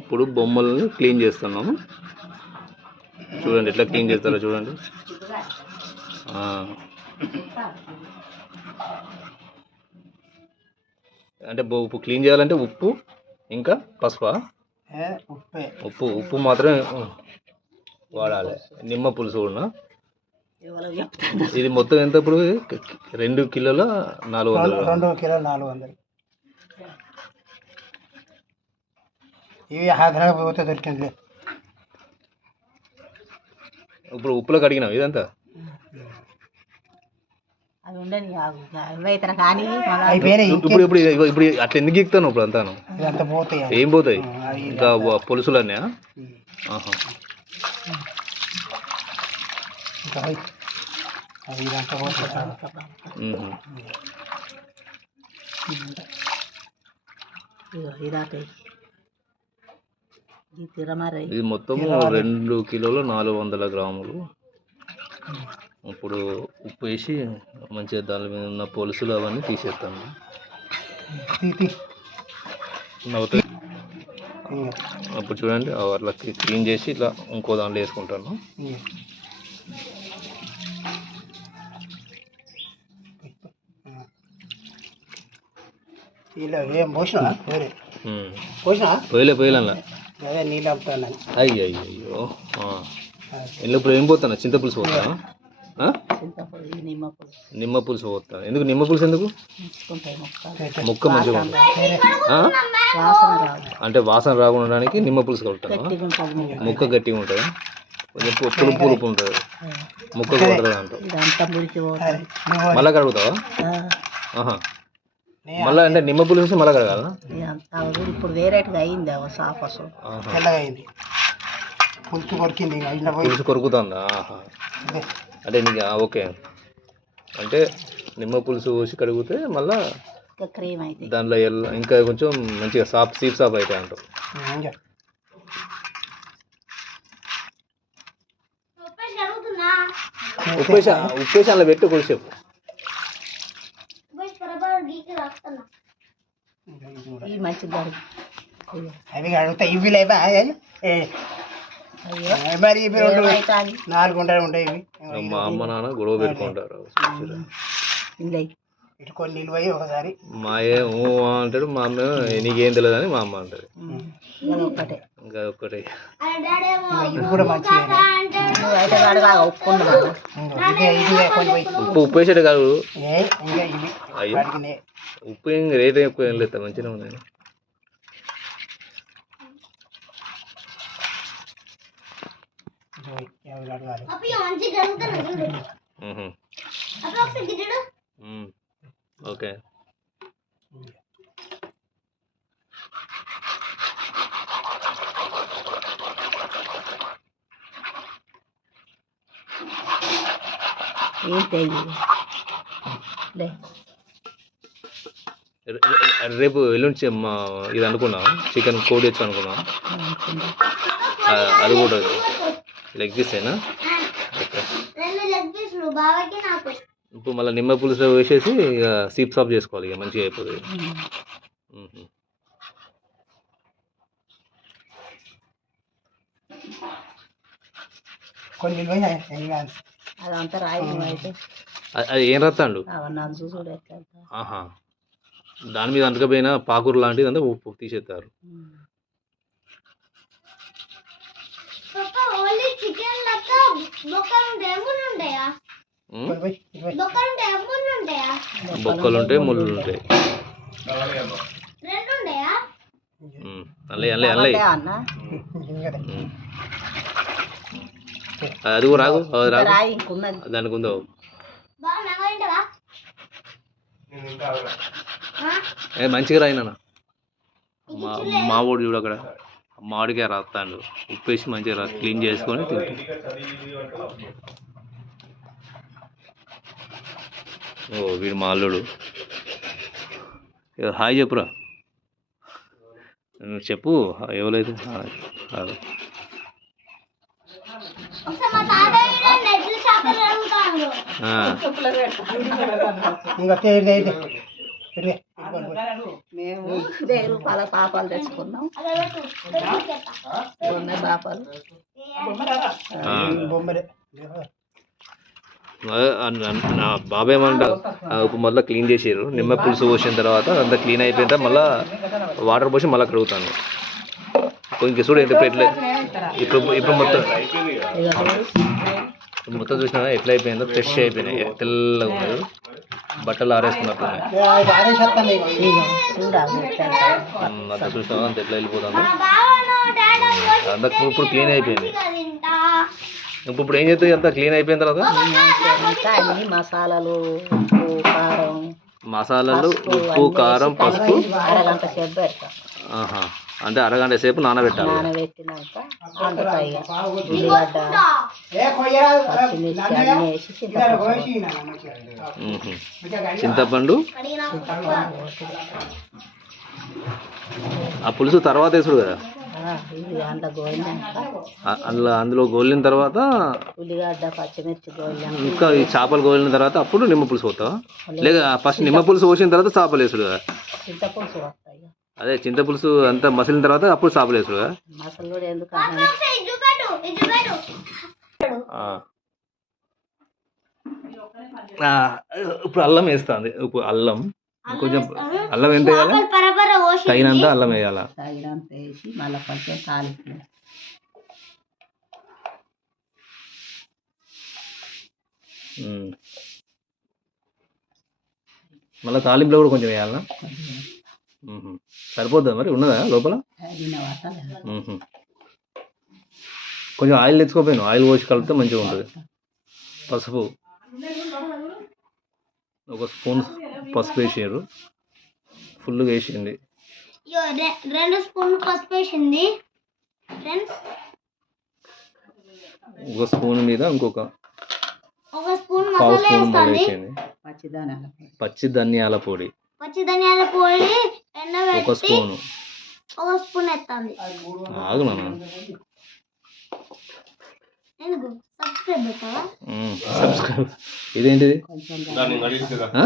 ఇప్పుడు బొమ్మల్ని క్లీన్ చేస్తున్నాము. చూడండి ఎట్లా క్లీన్ చేస్తారో చూడండి. అంటే ఉప్పు క్లీన్ చేయాలంటే ఉప్పు ఇంకా పసుపా? ఉప్పు మాత్రమే వాడాలి. నిమ్మ పులుసు కూడా. ఇది మొత్తం ఎంత ఇప్పుడు? 2 కిలోల 400. 2 కిలో 400. ఇవి హైదరాబాద్ పోతే దొరికింది. ఇప్పుడు ఉప్పులో కడిగినావు ఇదంతా? ఇప్పుడు ఇప్పుడు ఇప్పుడు అట్లా ఎందుకు ఎక్కుతాను ఇప్పుడు అంతాను? ఏం పోతాయి ఇంకా పులుసులన్నీ? ఇది మొత్తము 2 కిలోల 400 గ్రాములు. ఇప్పుడు ఉప్పు వేసి మంచిగా దాని మీద ఉన్న పొలుసులు అవన్నీ తీసేస్తాను. అప్పుడు చూడండి అట్లా క్లీన్ చేసి ఇట్లా ఇంకో దాంట్లో వేసుకుంటాను. పోయలే అయ్యో ఇంట్లో ఇప్పుడు ఏం పోతాను? చింతపులుసు పోతాను. నిమ్మ పులుసు పోతాను. ఎందుకు నిమ్మ పులుసు? ఎందుకు? ముక్క మంచిగా ఉంటుంది అంటే వాసన రాకుండానికి నిమ్మ పులుసు కలుపుతాను. ముక్క గట్టిగా ఉంటుంది, కొంచెం పులుపు ఉంటుంది, ముక్క కొట్టదు అంట. మళ్ళా కడుగుతావా? మళ్ళీ అంటే నిమ్మ పులుసు మళ్ళీ కడగాల? ఇప్పుడు వేరేగా అయింది. పులుసు కొరుకుతుందా? అంటే నీకు ఓకే. అంటే నిమ్మ పులుసు పోసి కడిగితే మళ్ళా దాంట్లో ఇంకా కొంచెం మంచిగా సీప్ సాప్ అవుతాయి అంటారు. ఉప్పేసి అలా పెట్టి కొద్దిసేపు. అవి అడుగుతా ఇవి లేవా? మరి 4 గుంటలు ఉంటాయి ఇవి. మా అమ్మ నాన్న గొడవ పెట్టుకుంటారు. ఇటు కొన్ని నిలువయి ఒకసారి మా అంటాడు, మా అమ్మ నీకేం తెలియదు అని మా అమ్మ అంటది. ఇంకా ఒక్కటే ఉప్పు వేసాడు కాదు. అయ్యో ఉప్పు ఏం రేట్ ఎక్కువ ఏం లేదు, మంచిగా ఉన్నాయి. ఓకే రేపు ఎల్లుండి ఇది అనుకున్నాం, చికెన్ కోడి వచ్చి అనుకున్నాం. అది కూడా లెగ్ పీసేనా? ఇప్పుడు మళ్ళీ నిమ్మ పులుసు వేసేసి ఇక సీప్ సాప్ చేసుకోవాలి, ఇక మంచిగా అయిపోతుంది. అది ఏం రాస్తాడు? దాని మీద అంటకపోయినా పాకూరు లాంటిది అంతా ఉప్పు తీసేస్తారు. బొక్కలు ఉంటాయి, ముళ్ళు ఉంటాయి. అది కూడా రాగు దానికి ఉందో. మంచిగా రాయినా మా ఊడు చూడు, అక్కడ మామిడికాయ రాస్తాడు, ఉప్పేసి మంచిగా క్లీన్ చేసుకొని తింటాం. ఓ వీడు మా అల్లుడు. హాయ్ చెప్పురా, చెప్పు ఎవరైతే. మేము 1000 రూపాయల పాపాలు తెచ్చుకున్నాం. ఉన్నాయి పాపాలు. బొమ్మలే నా బాబాయ్ ఏమంట ఉప్పు మళ్ళీ క్లీన్ చేసారు. నిమ్మ పులుసు పోసిన తర్వాత అంతా క్లీన్ అయిపోయిన తర్వాత మళ్ళీ వాటర్ పోసి మళ్ళీ కడుగుతాను. ఇంక చూడు ఎంత ఎట్లా ఇప్పుడు మొత్తం చూసినా ఎట్లా అయిపోయిందో ఫ్రెష్ అయిపోయినాయి, తెల్లగా ఉన్నాయి, బట్టలు ఆరేసుకున్నట్టున్నాయి. అంతా చూసినా అంత ఎట్లా వెళ్ళిపోతుంది, అంత ఇప్పుడు క్లీన్ అయిపోయింది. ఇప్పుడు ఏం చేస్తుంది అంతా క్లీన్ అయిపోయిన తర్వాత మసాలాలు, ఉప్పు, కారం, ఉప్పు, కారం, పసుపు అరగంట సేపు పెడతాం. అంటే అరగంట సేపు నానబెట్టాలి. నానబెట్టినాక ఆనపకాయ, ఉల్లిగడ్డ, పచ్చిమిర్చి అన్నీ వేసి చింతపండు ఆ పులుసు తర్వాత వేసుడు కదా, అందులో గోలిన తర్వాత ఉల్లిగడ్డ, పచ్చిమిర్చి గోలిన ఇంకా ఈ చేపలు గోలిన తర్వాత అప్పుడు నిమ్మ పులుసు పోతావా? లేక ఫస్ట్ నిమ్మ పులుసు పోసిన తర్వాత చేపలు వేసుడు కదా? చింతపులుసు వస్తాయి. అదే చింతపులుసు అంతా మసిలిన తర్వాత అప్పుడు చేపలు వేసుడు కదా? మసాలా ఎందుకు ఇప్పుడు అల్లం వేస్తుంది. ఇప్పుడు అల్లం కొంచెం, అల్లం ఎంత వేయాలి? తగినంత అల్లం వేయాలా? తగినంత వేసి మళ్ళీ కొంచెం తాలింపు, మళ్ళీ తాలింపులో కూడా కొంచెం వేయాలనా? సరిపోద్దా మరి? ఉన్నదా లోపల? కొంచెం ఆయిల్ తెచ్చుకోపోయాను, ఆయిల్ పోసి కలిపితే మంచిగా ఉంటుంది. పసుపు 1 స్పూన్ పసుపు వేసారు, ఫుల్గా వేసింది. 2 స్పూన్లు పసుపు వేసింది ఫ్రెండ్స్. 1 స్పూన్ మీద ఇంకొక 1 స్పూన్ పావు మసాలా స్పూన్ వేస్తుంది. వేసింది. పచ్చి ధనియాల పొడి పచ్చి పొడి ఎండబెట్టి 1 స్పూను. 1 స్పూన్ వేస్తుంది. ఆగు నాన్న, ఎందుకు సబ్స్క్రైబ్ పెట్టావా? సబ్స్క్రైబ్. ఇదేంటిది? ఆ?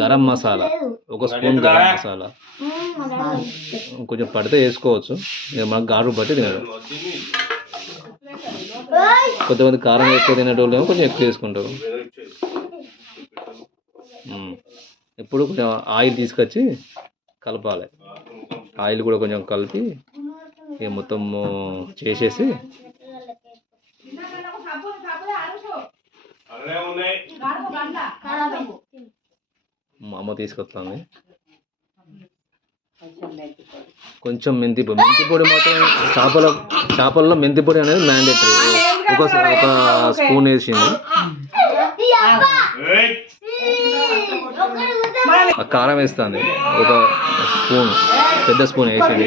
గరం మసాలా 1 స్పూన్ గరం మసాలా. కొంచెం పడితే వేసుకోవచ్చు, ఇక మనకు ఘాటు బట్టి తినడం. కొంతమంది కారం ఎక్కువ తినేటోళ్ళు ఏమో కొంచెం ఎక్కువ వేసుకుంటారు. ఇప్పుడు కొంచెం ఆయిల్ తీసుకొచ్చి కలపాలి. ఆయిల్ కూడా కొంచెం కలిపి ఇక మొత్తం చేసేసి మా అమ్మ తీసుకొస్తుంది. కొంచెం మెంతి పొడి మాత్రం చేపల్లో మెంతి పొడి అనేది మ్యాండేటరీ. ఒక స్పూన్ వేసింది. కారం వేస్తుంది 1 స్పూన్, పెద్ద స్పూన్ వేసింది.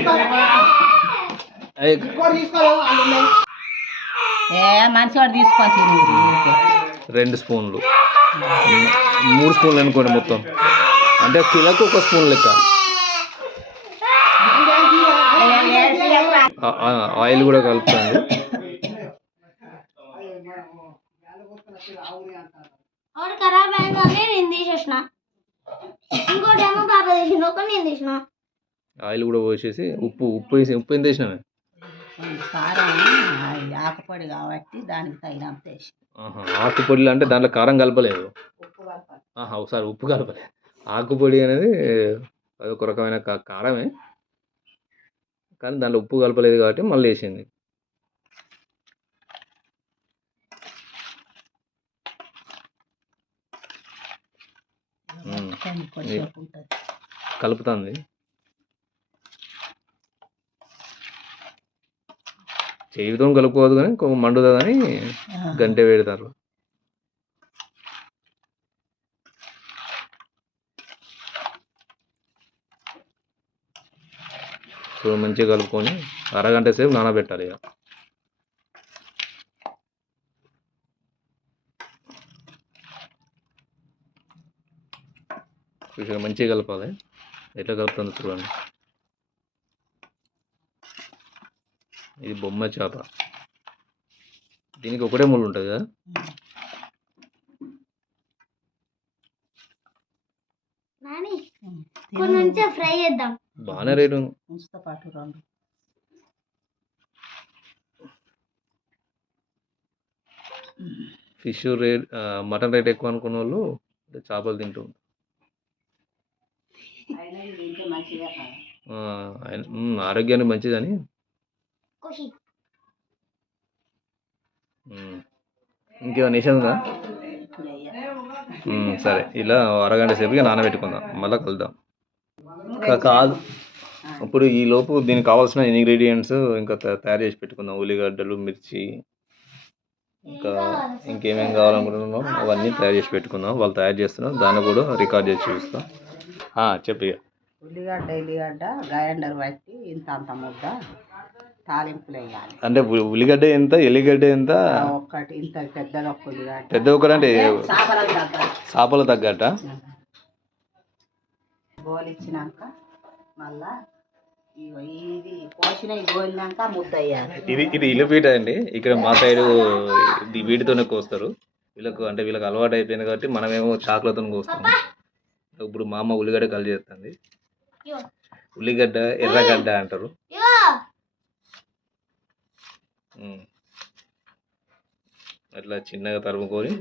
మంచిగా తీసుకొని 2 స్పూన్లు, 3 స్పూన్లు అనుకోండి మొత్తం, అంటే కిలోకి 1 స్పూన్ లెక్క. ఆయిల్ కూడా కలుపుతుంది. ఒకటి ఖరాబ్ అయిందని నేను తీసేసిన, ఇంకోటి ఏమో పాప తీసిన, ఒక నేను తీసిన. ఆయిల్ కూడా పోసేసి ఉప్పు ఎంత వేసినా? కారం ఆకుపొడి కాబట్టి దానికి తగినంత వేసి. ఆకుపొడిలు అంటే దాంట్లో కారం కలపలేదు. ఒకసారి ఉప్పు కలపలేదు. ఆకుపొడి అనేది అదొక రకమైన కారమే, కానీ దాంట్లో ఉప్పు కలపలేదు కాబట్టి మళ్ళీ వేసింది. కలుపుతుంది. చేయితో కలుపుకోవద్దు కానీ మండుతుంది అని గంటె పెడతారు. సో మంచిగా కలుపుకొని అరగంట సేపు నానబెట్టాలి. ఇక మంచిగా కలపాలి. ఎట్లా కలుపుతుందో చూడండి. ఇది బొమ్మ చేప, దీనికి ఒకటే ముళ్ళు ఉంటుంది కదా. కొన్ని మంచిగా ఫ్రై చేద్దాం. బాగానే రేటు ఉంచుతో పాటు 2 ఫిష్ రేట్ మటన్ రేట్ ఎక్కువ అనుకున్న వాళ్ళు చేపలు తింటారు. అయినా ఇది తింటే మంచిదే కదా. ఆరోగ్యానికి మంచిదని. ఖుషి. ఇంకేమైనా విషయం ఉందా? ఇప్పుడు వెయ్య. సరే, ఇలా అరగంట సేపుగా నానబెట్టుకుందాం, మళ్ళీ కలుద్దాం. కాదు, ఇప్పుడు ఈ లోపు దీనికి కావాల్సిన ఇంగ్రీడియంట్స్ ఇంకా తయారు చేసి పెట్టుకుందాం. ఉల్లిగడ్డలు, మిర్చి, ఇంకా ఇంకేమేమి కావాలనుకుంటున్నాం అవన్నీ తయారు చేసి పెట్టుకుందాం. వాళ్ళు తయారు చేస్తున్నాం, దాన్ని కూడా రికార్డ్ చేసి చూస్తాం. చెప్పి ఉల్లిగడ్డ గ్రైండర్ పట్టి ఇంత అంత ముద్ద తాలింపులు వేయాలి. అంటే ఉల్లిగడ్డ ఎంత, ఎల్లిగడ్డ ఎంత? ఒక్కటి ఇంత పెద్దది ఒక ఉల్లిగడ్డ. పెద్ద ఒకటంటే చేపలకు తగ్గ చేపలు తగ్గట్ట. గోలిచ్చినాక మళ్ళా ఇది పోసిన గోలినాక ముద్ద వేయాలి. ఇది ఇల్లుపీట అండి. ఇక్కడ మా సైడు వీటితోనే కోస్తారు. వీళ్ళకి అలవాటు అయిపోయింది కాబట్టి మనమేమో చాకులతో కోస్తాము. ఇప్పుడు మా అమ్మ ఉల్లిగడ్డ కలిసి చేస్తుంది. ఉల్లిగడ్డ ఎర్రగడ్డ అంటారు. అట్లా చిన్నగా తరుముకొని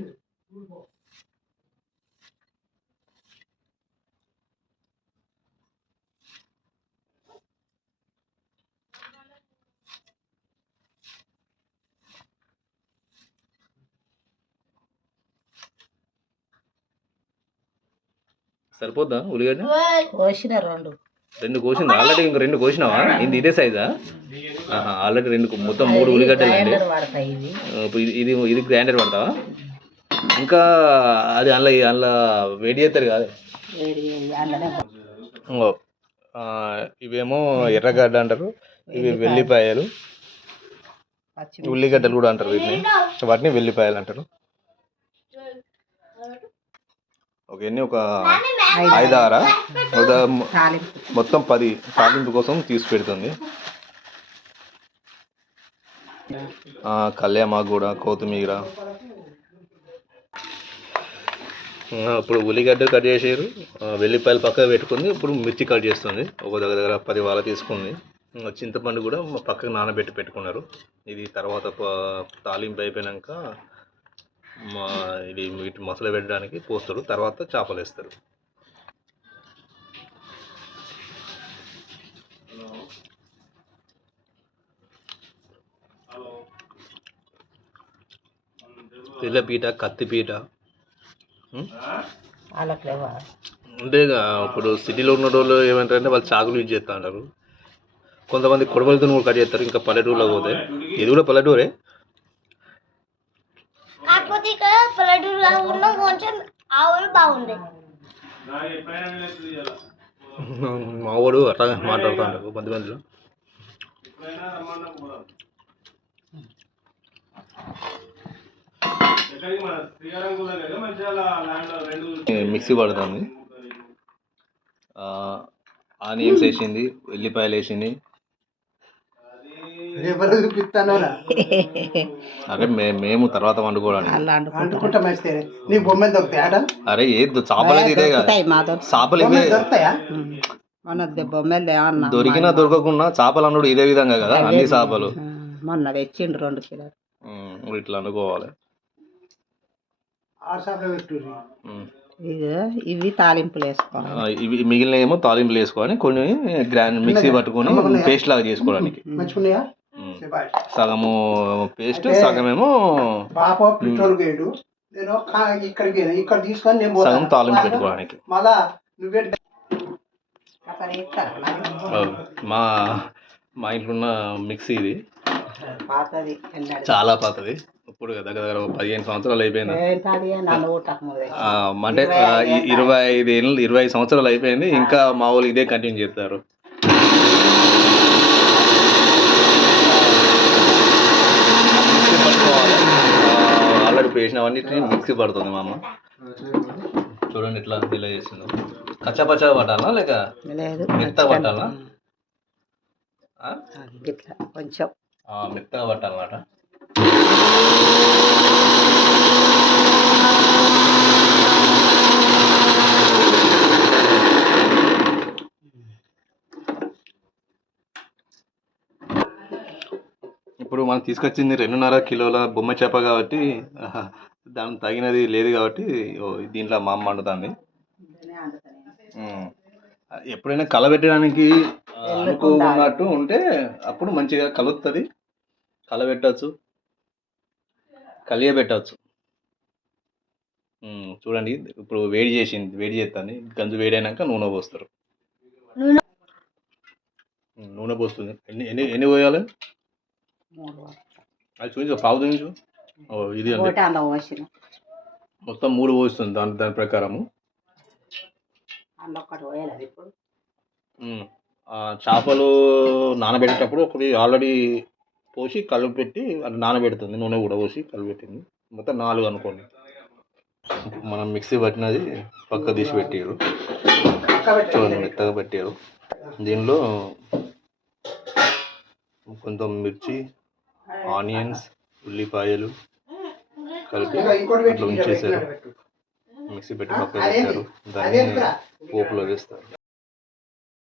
సరిపోద్దా ఉల్లిగడ్డ? కోసిన 2 కోసింది ఆల్రెడీ. ఇంక 2 కోసినావా? ఇదే సైజా? ఆల్రెడీ 2 మొత్తం 3 ఉల్లిగడ్డలు అండి. పడతాయి ఇవి. ఇప్పుడు ఇది గ్రైండర్ పడతావా? ఇంకా అది అందులో వేడి చేస్తారు కాదు. ఇవేమో ఎర్రగడ్డ అంటారు, ఇవి వెల్లిపాయలు. ఉల్లిగడ్డలు కూడా అంటారు వాటిని వెల్లిపాయలు అంటారు. ఎన్ని ఒక 5-6 మొత్తం 10 తాలింపు కోసం తీసి పెడుతుంది. కళ్యామాకు కూడా, కొత్తిమీర. ఇప్పుడు ఉల్లిగడ్డ కట్ చేసారు, వెల్లిపాయలు పక్కకు పెట్టుకుంది. ఇప్పుడు మిర్చి కట్ చేస్తుంది. ఒక దగ్గర 10 వాల తీసుకుంది. చింతపండు కూడా పక్కకు నానబెట్టి పెట్టుకున్నారు. ఇది తర్వాత తాలింపు అయిపోయాక వీటి మసాలా పెట్టడానికి పోస్తారు. తర్వాత చేపలు వేస్తారు. తెల్లపీట, కత్తిపీట అంటే ఇప్పుడు సిటీలో ఉన్న వాళ్ళు ఏమంటారంటే వాళ్ళు చాకులు యూజ్ చేస్తూ ఉంటారు. కొంతమంది కొడవలతో కూడా కట్ చేస్తారు. ఇంకా పల్లెటూరులో పోతే, ఇది కూడా పల్లెటూరే. కాకపోతే ఇక్కడ పల్లెటూరులో ఉన్న కొంచెం ఆవులు బాగుండే. మా వాడు అట్లా మాట్లాడుతూ ఉంటారు మధ్యలో. మిక్సీ పడుతుంది. ఆనియన్స్ వేసింది, వెల్లిపాయలు వేసింది. అరే మేము తర్వాత వండుకోవడానికి. అరే ఏది చేపలు ఇదే కదా, చేపలు ఇవే దొరికినా దొరకకుండా చేపలు అన్నాడు ఇదే విధంగా కదా. అన్ని చేపలు మొన్న తెచ్చిండు 2 కిలోలు. ఇట్లా అనుకోవాలి. ఇవి తాలింపులు వేసుకోవాలి. ఇవి మిగిలిన ఏమో తాలింపులు వేసుకోవాలి. కొన్ని మిక్సీ పట్టుకొని పేస్ట్ లాగా చేసుకోవడానికి. సగము పేస్ట్, సగమేమో సగం తాలింపు పెట్టుకోవడానికి. మా ఇంట్లో ఉన్న మిక్సీ ఇది చాలా పాతది. ఇప్పుడు దగ్గర 15 సంవత్సరాలు అయిపోయింది. అంటే 25 సంవత్సరాలు అయిపోయింది. ఇంకా మా వాళ్ళు ఇదే కంటిన్యూ చేస్తారు. ఆల్రెడీ పేసినవన్నిటిని మిక్సీ పడుతుంది మా అమ్మ. చూడండి ఇట్లా ఇలా చేస్తుందో. కచ్చపచ్చగా పట్టాలా లేక మెత్తగా పట్టాలా? కొంచెం మెత్తగా పట్టాలన్నమాట. ఇప్పుడు మనం తీసుకొచ్చింది 2.5 కిలోల బొమ్మ చేప కాబట్టి దానికి తగినది లేదు కాబట్టి దీంట్లో మా అమ్మ వండుతుంది. ఎప్పుడైనా కలబెట్టడానికి అనుకున్నట్టు ఉంటే అప్పుడు మంచిగా కలుస్తుంది, కలబెట్టచ్చు, కలియబెట్టచ్చు. చూడండి ఇప్పుడు వేడి చేస్తాను. గంజు వేడైనాక నూనె పోస్తారు. నూనె పోస్తుంది. ఎన్ని పోయాలి అది చూపించు, పావు చూపించు. ఇది అండి మొత్తం 3 పోస్తుంది దాని ప్రకారము. చేపలు నానబెట్టేటప్పుడు ఒకటి ఆల్రెడీ పోసి కలిపెట్టి అది నానబెడుతుంది, నూనె కూడా పోసి కలిపెట్టింది. మొత్తం 4 అనుకోండి. మనం మిక్సీ పట్టినది పక్క తీసి పెట్టారు, చూడండి మెత్తగా పెట్టారు. దీనిలో కొంచెం మిర్చి, ఆనియన్స్, ఉల్లిపాయలు కలిపి అట్లా ఉంచేసారు. మిక్సీ పెట్టి పక్కన వేస్తారు. దాన్ని పోపులో వేస్తారు.